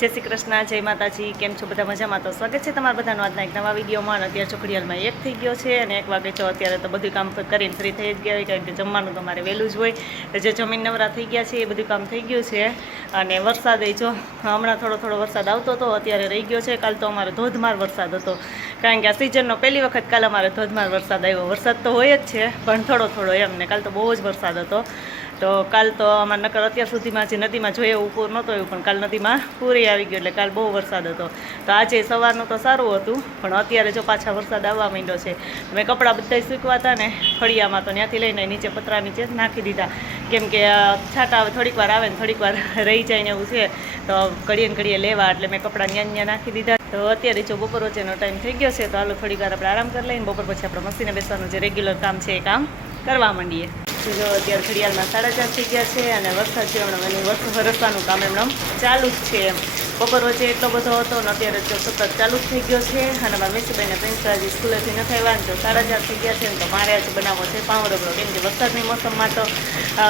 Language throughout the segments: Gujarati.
જય શ્રી કૃષ્ણ, જય માતાજી. કેમ છો બધા? મજામાં? તો સ્વાગત છે તમારા બધાનું આજના એક નવા વિડીયોમાં. અત્યારે ચોકડીયાલમાં 1 થઈ ગયો છે અને 1 વાગે છો. અત્યારે તો બધું કામ કરીને ફ્રી થઈ જ ગયા હોય, કારણ કે જમવાનું તો મારે વહેલું જ હોય. જે જમીન નવરા થઈ ગયા છે એ બધું કામ થઈ ગયું છે. અને વરસાદ જો હમણાં થોડો વરસાદ આવતો હતો, અત્યારે રહી ગયો છે. કાલ તો અમારે ધોધમાર વરસાદ હતો, કારણ કે આ સિઝનનો પહેલી વખત કાલ અમારે ધોધમાર વરસાદ આવ્યો. વરસાદ તો હોય જ છે, પણ થોડો એમ ને. કાલ તો બહુ જ વરસાદ હતો. તો કાલ તો અમારે નકર અત્યાર સુધીમાં જે નદીમાં જોઈએ એવું પૂર નહોતું આવ્યું, પણ કાલ નદીમાં પૂરી આવી ગયું, એટલે કાલ બહુ વરસાદ હતો. તો આજે સવારનું તો સારું હતું, પણ અત્યારે જો પાછા વરસાદ આવવા માંડ્યો છે. મેં કપડાં બધા સૂકવા હતા ને ફળિયામાં, તો ત્યાંથી લઈને નીચે પતરા નીચે નાખી દીધા, કેમ કે છાંટા થોડીક વાર આવે ને થોડીક વાર રહી જાય ને એવું છે. તો ઘડીએ લેવા, એટલે મેં કપડાં ત્યાં નાખી દીધા. તો અત્યારે જો બપોર વચ્ચેનો ટાઈમ થઈ ગયો છે, તો હાલો થોડીક વાર આપણે આરામ કરી લઈને બપોર પછી આપણે મશીને બેસવાનું જે રેગ્યુલર કામ છે એ કામ કરવા માંડીએ. જો અત્યારે ઘડિયાળમાં 4:30 થઈ ગયા છે અને વરસાદ છે હમણાં એનું વરસવાનું કામ એમને ચાલુ જ છે એમ. બપોર વચ્ચે એટલો બધો હતો ને અત્યારે જો સતત ચાલુ જ થઈ ગયો છે. અને મારા મિસુભાઈને પ્રિન્સ હજી સ્કૂલેથી નથી આવ્યા ને, તો 4:30 થઈ ગયા છે ને, તો મારે આજે બનાવવો છે પાઉં રગડો. કેમ કે વરસાદની મોસમમાં તો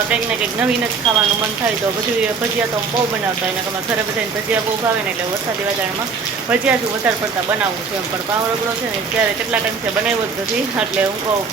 કંઈક ને કંઈક નવીન જ ખાવાનું મન થાય. તો બધું ભજીયા તો બહુ બનાવતા હોય ને, અમારા ઘરે બધાને ભજીયા બહુ ભાવે ને, એટલે વરસાદી વાતાવરણમાં ભજીયા જ વધારે પડતા બનાવવું છે એમ. પણ પાઉં રગડો છે ને ત્યારે કેટલા ટાઈમથી બનાવ્યો જ નથી, એટલે હું કહું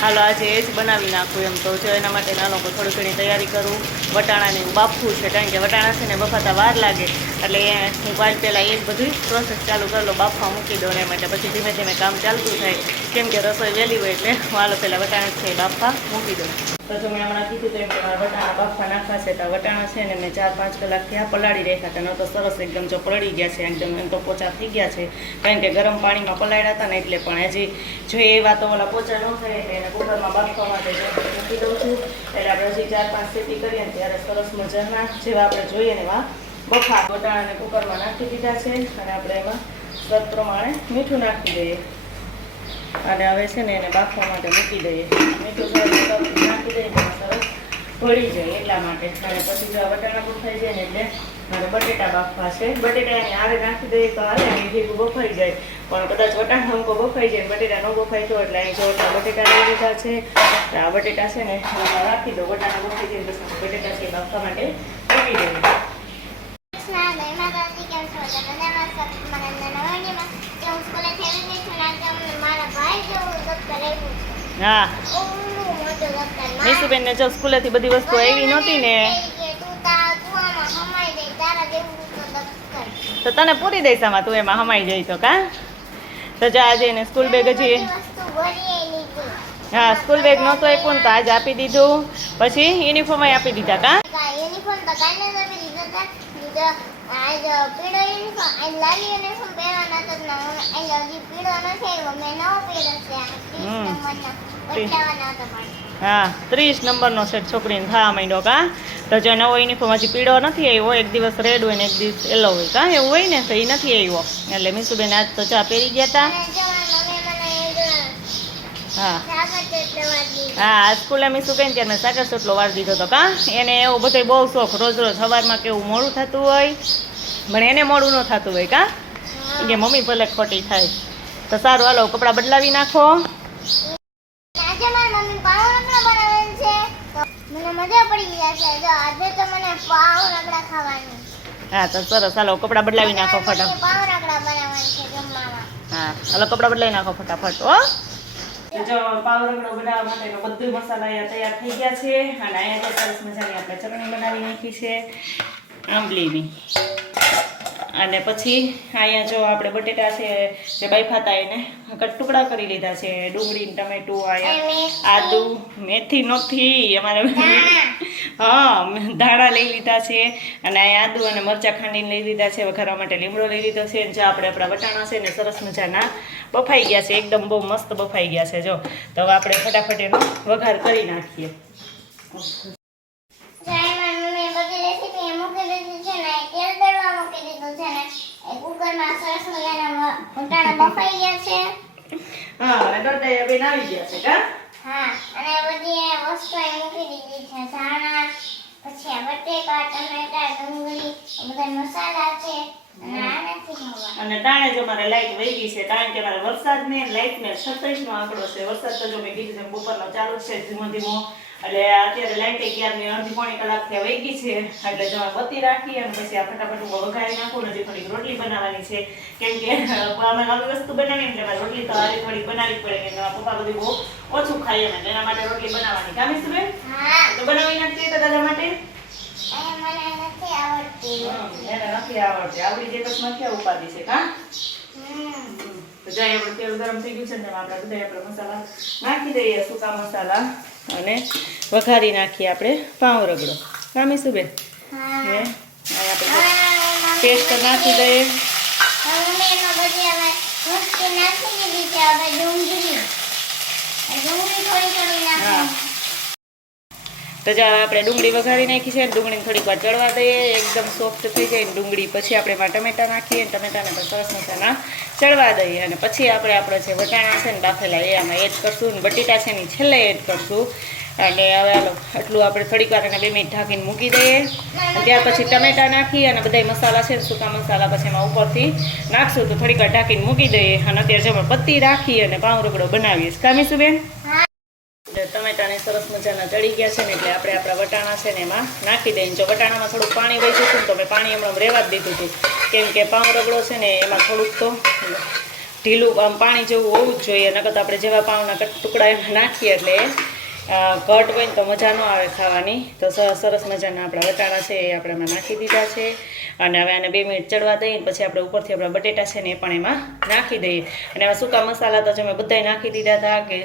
હાલો આજે એ જ બનાવી નાખું એમ. તો જો એના માટે નાનો થોડી ઘણી તૈયારી કરું. વટાણાને બાફવું છે, કારણ કે વટાણા છે ને બફાતા વાર લાગે, એટલે હું કાલ પહેલાં એ જ બધું પ્રોસેસ ચાલુ કરી લો, બાફવા મૂકી દો ને. માટે પછી ધીમે ધીમે કામ ચાલતું થાય, કેમ કે રસોઈ વહેલી હોય, એટલે હું હાલો પહેલાં વટાણા છે બાફવા મૂકી દઉં. તો જો મેં હમણાં કીધું તેમ કે મારા વટાણા બાફવા નાખવા છે. તો વટાણા છે ને મેં 4-5 કલાકથી આ પલાળી રાખ્યા હતા, ન તો સરસ એકદમ જો પલળી ગયા છે એકદમ, એમ તો પોચા થઈ ગયા છે, કારણ કે ગરમ પાણીમાં પલાળ્યા હતા ને એટલે. પણ હજી જો એ વાત ઓલા પોચા ન થાય એટલે એને કુકરમાં બાફવા માટે મૂકી દઉં છું. એટલે આપણે હજી 4-5 સીટી કરીએ ને ત્યારે સરસ મજાના જેવા આપણે જોઈએ ને એવા બફા. વટાણાને કુકરમાં નાખી દીધા છે અને આપણે એમાં સ્વાદ પ્રમાણે મીઠું નાખી દઈએ અને હવે છે ને એને બાફવા માટે મૂકી દઈએ. મીઠું નાખી દઈએ તો સરસ ભળી જાય એટલા માટે. અને પછી જો વટાણા બફાઈ જાય ને એટલે મારે બટેટા બાફવા છે. બટેટા એની આરે નાખી દઈએ તો હાલે, એ ભેગું બફાઈ જાય. પણ કદાચ વટાણા અંકો બફાઈ જાય, બટેટા ન બફાય તો, એટલે અહીં જો બટેટા લઈ લીધા છે. આ બટેટા છે ને રાખી દો. વટાણા બફાઈ જાય પછી બટેટા છે બાફવા માટે મૂકી દઈએ. હા, મિસુબેનને જો સ્કૂલેથી બધી વસ્તુ આવી નહોતી ને, તો તને પૂરી દઈશ આમાં, તું એમાં હમાઈ જઈ તો. કા તો જા આજે એને સ્કૂલ બેગ હજી, હા સ્કૂલ બેગ નહોતો આપ્યું ને, તો આજે આપી દીધું. પછી યુનિફોર્મ આપી દીધા. કા હા 30 નંબરનો સેટ છોકરીને થવા માંડ્યો. કા તો જો નવો યુનિફોર્મ હજી પીળો નથી આવ્યો, એક દિવસ રેડ હોય ને એક દિવસ યલો હોય. કા એવું હોય ને, તો એ નથી આવ્યો. એટલે મિસુબેન આજ તો ચા પહેરી ગયા હતા. હા સ્કૂલે મિસુબેન ત્યારે મેં સાકર ચોટલો વાળી દીધો હતો. કા એને એવો બધો બહુ શોખ, રોજ સવારમાં કેવું મોડું થતું હોય, પણ એને મોડું ન થતું હોય. કા કે મમ્મી ભલે ખોટી થાય. તો સારું હાલો કપડાં બદલાવી નાખો. હા તો સરસ, હાલો કપડાં બદલાવી નાખો ફટાફટ. હા હાલો કપડાં બદલાવી નાખો ફટાફટ. હો જો પાવ રગડો બનાવવા માટેનો બધું મસાલા અહીંયા તૈયાર થઈ ગયા છે. અને અહીંયા સરસ મજાની આપણે ચટણી બનાવી નાખી છે આંબલીની. અને પછી અહીંયા જો આપણે બટેટા છે જે બાફા હતા એને ટુકડા કરી લીધા છે. ડુંગળી, ટમેટું, અહીંયા આદુ, મેથી નથી અમારે, હા ધાણા લઈ લીધા છે. અને અહીંયા આદુ અને મરચાં ખાંડીને લઈ લીધા છે. વઘારવા માટે લીમડો લઈ લીધો છે. જો આપણા વટાણા છે ને સરસ મજાના બફાઈ ગયા છે, એકદમ બહુ મસ્ત બફાઈ ગયા છે. જો તો હવે આપણે ફટાફટ એનો વઘાર કરી નાખીએ. હા અને દોડતા બેન આવી ગયા છે. કા હા અને બધી વસ્તુ મૂકી દીધી છે. ધાણા, પછી આ બટેકા, ટમેટા, ડુંગળી, બધા મસાલા છે. અને ટાણે જો મારે લાઈટ વહી ગઈ છે, કારણ કે મારે વરસાદ ને લાઈટ ને 36 નો આંકડો છે. વરસાદ તો જો મેં કીધું બપોરનો ચાલુ છે ધીમો ધીમો, એટલે અત્યારે લાઈટ ક્યારની અડધી પોણી કલાક થી વહી ગઈ છે એટલે જો બત્તી રાખી અને પછી આ ફટાફટ વઘારી નાખું ને થોડીક રોટલી બનાવવાની છે કેમ કે અમે નવી વસ્તુ બનાવી એટલે મારે રોટલી તો આજે થોડીક બનાવવી પડે કે પપ્પા બધું બહુ ઓછું ખાઈએ એમ એના માટે રોટલી બનાવવાની કામી સુબે તો બનાવી નાખીએ તો દાદા માટે મને નથી આવડતી એને નથી આવડતી આવડી જે કસ નથી ઉપાડી છે કા તો જાય આપણે તેલ ગરમ થઈ ગયું છે ને આપણે બધા આપણે મસાલા નાખી દઈએ સૂકા મસાલા અને વઘારી નાખીએ આપણે પાઉં રગડો કામી સુબે હે આપણે પેસ્ટ નાખી દઈએ તો જો આપણે ડુંગળી વઘારી નાખી છે ડુંગળીને થોડીક વાર ચડવા દઈએ એકદમ સોફ્ટ થઈ જાય ને ડુંગળી પછી આપણે એમાં ટમેટા નાખીએ ટમેટાને પણ સરસ મસાલા ચડવા દઈએ અને પછી આપણે જે વટાણા છે ને બાફેલા એ આમાં એડ કરશું ને બટેટા છે ને છેલ્લે એડ કરશું અને હવે હાલો આટલું આપણે થોડીક વાર એને 2 મિનિટ ઢાંકીને મૂકી દઈએ અને ત્યાર પછી ટમેટા નાખી અને બધા મસાલા છે સૂકા મસાલા પછી એમાં ઉપરથી નાખશું તો થોડીક વાર ઢાંકીને મૂકી દઈએ અને અત્યારે જેમાં પત્તી રાખી અને પાઉં રગડો બનાવીએ કામીશું બેન ટમેટાને સરસ મજાના ચડી ગયા છે ને એટલે આપણે આપણા વટાણા છે ને એમાં નાખી દઈએ જો વટાણામાં થોડુંક પાણી વહી જતું તો મેં પાણી હમણાં રહેવા જ દીધું હતું કેમ કે પાઉં રગડો છે ને એમાં થોડુંક તો ઢીલું આમ પાણી જેવું હોવું જ જોઈએ નકર તો આપણે જેવા પાઉંના ટુકડા એમાં નાખીએ એટલે ઘટ હોય ને તો મજા ન આવે ખાવાની તો સરસ મજાના આપણા વટાણા છે એ આપણે એમાં નાખી દીધા છે અને હવે આને 2 મિનિટ ચડવા દઈએ પછી આપણે ઉપરથી આપણા બટેટા છે ને એ પણ એમાં નાખી દઈએ અને એમાં સૂકા મસાલા તો અમે બધાય નાખી દીધા હતા કે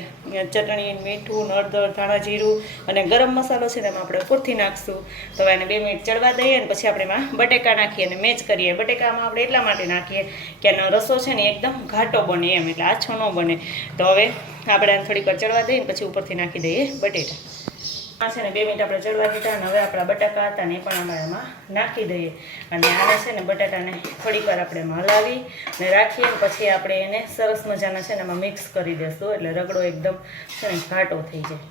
ચટણી મીઠું હળદર ધાણા જીરું અને ગરમ મસાલો છે ને એમાં આપણે ઉપરથી નાખશું તો હવે આને 2 મિનિટ ચડવા દઈએ અને પછી આપણે એમાં બટેકા નાખીએ અને મેચ કરીએ બટેકામાં આપણે એટલા માટે નાખીએ કે એનો રસો છે ને એકદમ ઘાટો બને એમ એટલે આછો ન બને તો હવે આપણે આને થોડીક વાર ચડવા દઈએ પછી ઉપરથી નાખી દઈએ બટેટા આ છે ને 2 મિનિટ આપણે ચડવા દીધા અને હવે આપણા બટાકા હતા ને એ પણ આપણે એમાં નાખી દઈએ અને આને છે ને બટાટાને થોડીક વાર આપણે એમાં હલાવી અને રાખીએ ને પછી આપણે એને સરસ મજાના છે ને એમાં મિક્સ કરી દઈશું એટલે રગડો એકદમ છે ને ઘાટો થઈ જાય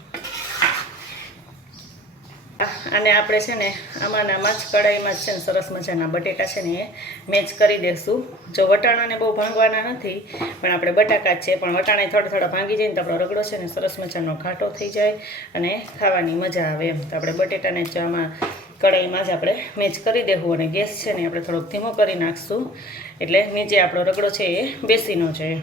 અને આપણે છે ને આમાં જ કઢાઈમાં જ છે ને સરસ મજાના બટેટા છે ને એ મેચ કરી દઈશું જો વટાણાને બહુ ભાંગવાના નથી પણ આપણે બટાકા જ છે પણ વટાણા થોડા ભાંગી જાય ને તો આપણો રગડો છે ને સરસ મજાનો ઘાટો થઈ જાય અને ખાવાની મજા આવે એમ તો આપણે બટેટાને જ આમાં કઢાઈમાં જ આપણે મેચ કરી દેવું અને ગેસ છે ને આપણે થોડોક ધીમો કરી નાખશું એટલે નીચે આપણો રગડો છે એ બેસી ન જાય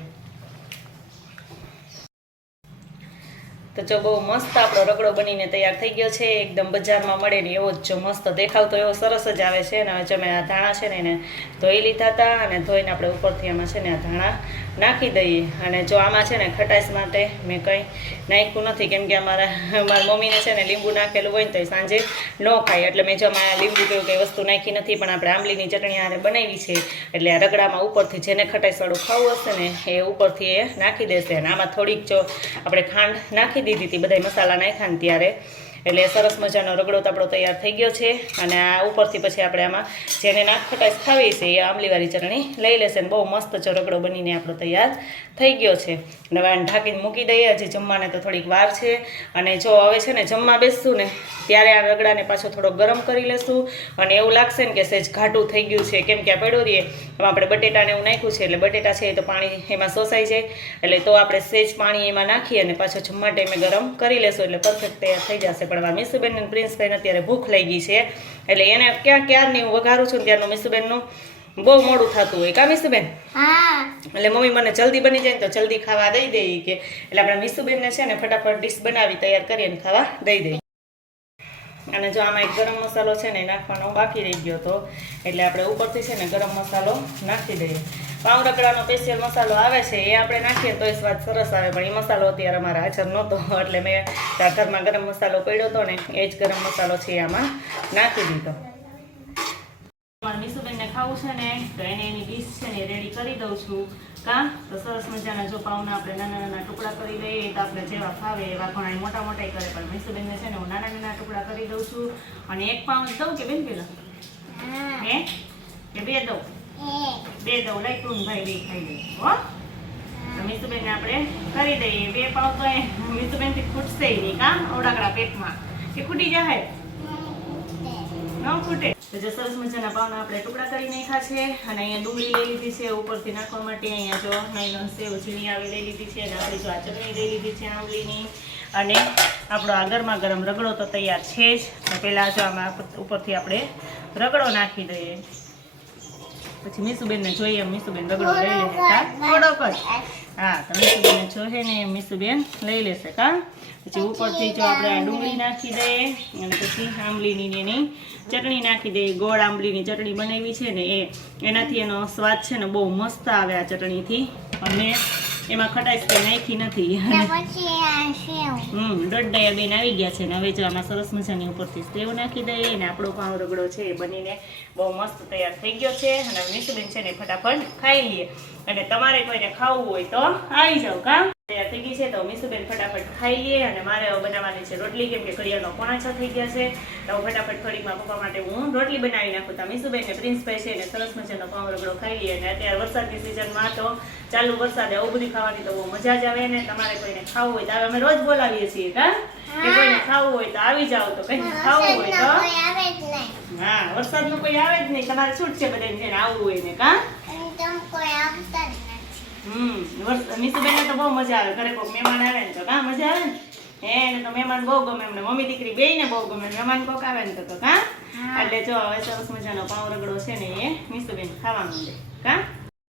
તો જો બહુ મસ્ત આપણો રગડો બનીને તૈયાર થઈ ગયો છે એકદમ બજારમાં મળે ને એવો જ જો મસ્ત દેખાવતો એવો સરસ જ આવે છે અને જો મેં આ ધાણા છે ને એને ધોઈ લીધા હતા અને ધોઈને આપણે ઉપરથી આમાં છે ને આ ધાણા નાખી દઈએ અને જો આમાં છે ને ખટાશ માટે મેં કંઈ નાખ્યું નથી કેમ કે મારા મમ્મીને છે ને લીંબુ નાખેલું હોય ને તો એ સાંજે ન ખાય એટલે મેં જો આમાં લીંબુ કેવું કંઈ વસ્તુ નાખી નથી પણ આપણે આંબલીની ચટણી આને બનાવી છે એટલે આ રગડામાં ઉપરથી જેને ખટાશવાળું ખાવું હશે ને એ ઉપરથી એ નાખી દેશે અને આમાં થોડીક જો આપણે ખાંડ નાખી દીધી હતી બધા મસાલા નાખ્યા ને ત્યારે એટલે સરસ મજાનો રગડો આપણો તૈયાર થઈ ગયો છે અને આ ઉપરથી પછી આપણે આમાં જેને નાક ખટાશ ખાવી છે એ આંબલીવાળી ચટણી લઈ લેશે ને બહુ મસ્ત જો રગડો બનીને આપણો તૈયાર થઈ ગયો છે હવે આને ઢાંકીને મૂકી દઈએ હજી જમવાને તો થોડીક વાર છે અને જો હવે છે ને જમવા બેસશું ને ત્યારે આ રગડાને પાછો થોડો ગરમ કરી લેશું અને એવું લાગશે ને કે સહેજ ઘાટું થઈ ગયું છે કેમ કે આ પડ્યો રહીએ એમાં આપણે બટેટાને એવું નાખ્યું છે એટલે બટેટા છે તો પાણી એમાં શોષાઈ જાય એટલે તો આપણે સહેજ પાણી એમાં નાખી અને પાછો જમવા ટાઈમે ગરમ કરી લેશું એટલે પરફેક્ટ તૈયાર થઈ જશે પણ આ મીસુબેન અને પ્રિન્સભાઈને અત્યારે ભૂખ લાગી ગઈ છે એટલે એને ક્યારની હું વઘારું છું ત્યારનું મીસુબેનનું બહુ મોડું થતું હોય કા મીસુબેન એટલે મમ્મી મને જલ્દી બની જાય ને તો જલ્દી ખાવા દઈ દઈએ કે એટલે આપણે મીસુબેનને છે ને ફટાફટ ડીશ બનાવી તૈયાર કરી અને ખાવા દઈ દઈએ અને જો આમાં એક ગરમ મસાલો છે ને નાખવાનો બાકી રહી ગયો હતો એટલે આપણે ઉપરથી છે ને ગરમ મસાલો નાખી દઈએ પાઉં રગડાનો સ્પેશિયલ મસાલો આવે છે એ આપણે નાખીએ તો એ સ્વાદ સરસ આવે પણ એ મસાલો અત્યારે અમારે હાજર નહોતો એટલે મેં ઘરમાં ગરમ મસાલો પડ્યો હતો ને એ જ ગરમ મસાલો છે આમાં નાખી દીધો મીસુબેનને ખાવું છે ને તો એને એની ડીશ છે ને રેડી કરી દઉં છું તો સરસ મજાના જો પાઉંના આપણે નાના ટુકડા કરી લઈએ તો આપણે જેવા ફાવે એવા ઘણા મોટા મોટા કરે પણ મીસુબેનને છે ને હું નાના ટુકડા કરી દઉં છું અને એક પાઉં દઉં કે બેન પેલા હે કે બે દઉં બે દઉં લઈ તું ભાઈ બે ખાઈ લઈએ હો તો મીસુબેનને આપણે કરી દઈએ બે પાઉં તો મીસુબેનથી ખૂટશે નહીં કામ ઓડાકડા પેટમાં કે ખૂટી જાય ન ખૂટે તો જે સરસ મજાના પાઉંના આપણે ટુકડા કરી નાખ્યા છે અને અહીંયા ડુંગળી લઈ લીધી છે ઉપરથી નાખવા માટે અહીંયા જો નાયલોન સેવ ઝીણી આવી લઈ લીધી છે અને આપણી જો આ ચટણી લઈ લીધી છે આંબલીની અને આપણો આ ગરમા ગરમ રગડો તો તૈયાર છે જ. તો પહેલાં જો આમાં ઉપરથી આપણે રગડો નાખી દઈએ. પછી મીસુબેનને જોઈએ એમ મીસુબેન રગડો લઈ લેશે કા થોડોક જ. હા તો મીસુબેનને જોઈએ ને એમ મીસુબેન લઈ લેશે કા. પછી ઉપરથી જો આપણે આ ડુંગળી નાખી દઈએ અને પછી આંબલીની ને એની ચટણી નાખી દઈએ. ગોળ આંબલીની ચટણી બનાવી છે ને એનાથી એનો સ્વાદ છે ને બહુ મસ્ત આવે આ ચટણીથી. અને એમાં ખટાશ કંઈ નાખી નથી. પછી આ સેવ દોઢ બેન આવી ગયા છે ને હવે જો આમાં સરસ મજાની ઉપરથી સેવ નાખી દઈએ અને આપણો પાઉં રગડો છે એ બનીને બહુ મસ્ત તૈયાર થઈ ગયો છે. અને મીસુબેન છે ને ફટાફટ ખાઈ લઈએ. અને તમારે કોઈને ખાવું હોય તો આવી જાવ કા. તૈયાર થઈ ગઈ છે તો મીસુબેન ફટાફટ ખાઈ લઈએ. અને મારે હવે બનાવવાની છે રોટલી, કેમ કે ઘડિયાળનો 5:45 થઈ ગયા છે. તો ફટાફટ થોડીકમાં પપ્પા માટે હું રોટલી બનાવી નાખું. તો મીસુબેન ને પ્રિન્સભાઈ છે ને સરસ મજાનો પાઉં રગડો ખાઈ લઈએ. અને અત્યારે વરસાદની સિઝનમાં તો ચાલુ વરસાદે આવું બધું ખાવાની તો બહુ મજા જ આવે. ને તમારે કોઈને ખાવું હોય તો અમે રોજ બોલાવીએ છીએ કા કે કોઈને ખાવું હોય તો આવી જાવ. તો કઈ ખાવું હોય તો કોઈ આવે જ નહીં હા, વરસાદનું કોઈ આવે જ નહીં. તમારે છૂટ છે બધાને જેને આવવું હોય ને કા. અને તમ કોઈ આવતા જ નથી. મીસુબેનને તો બહુ મજા આવે. ઘરે કોઈક મહેમાન આવે ને તો કા મજા આવે ને. એને તો મહેમાન બહુ ગમે. એમને મમ્મી દીકરી બેયને બહુ ગમે. મહેમાન કોક આવે ને તો કા. એટલે જો હવે સરસ મજાનો પાઉં રગડો છે ને એ મીસુબેન ખાવા માંડે કા.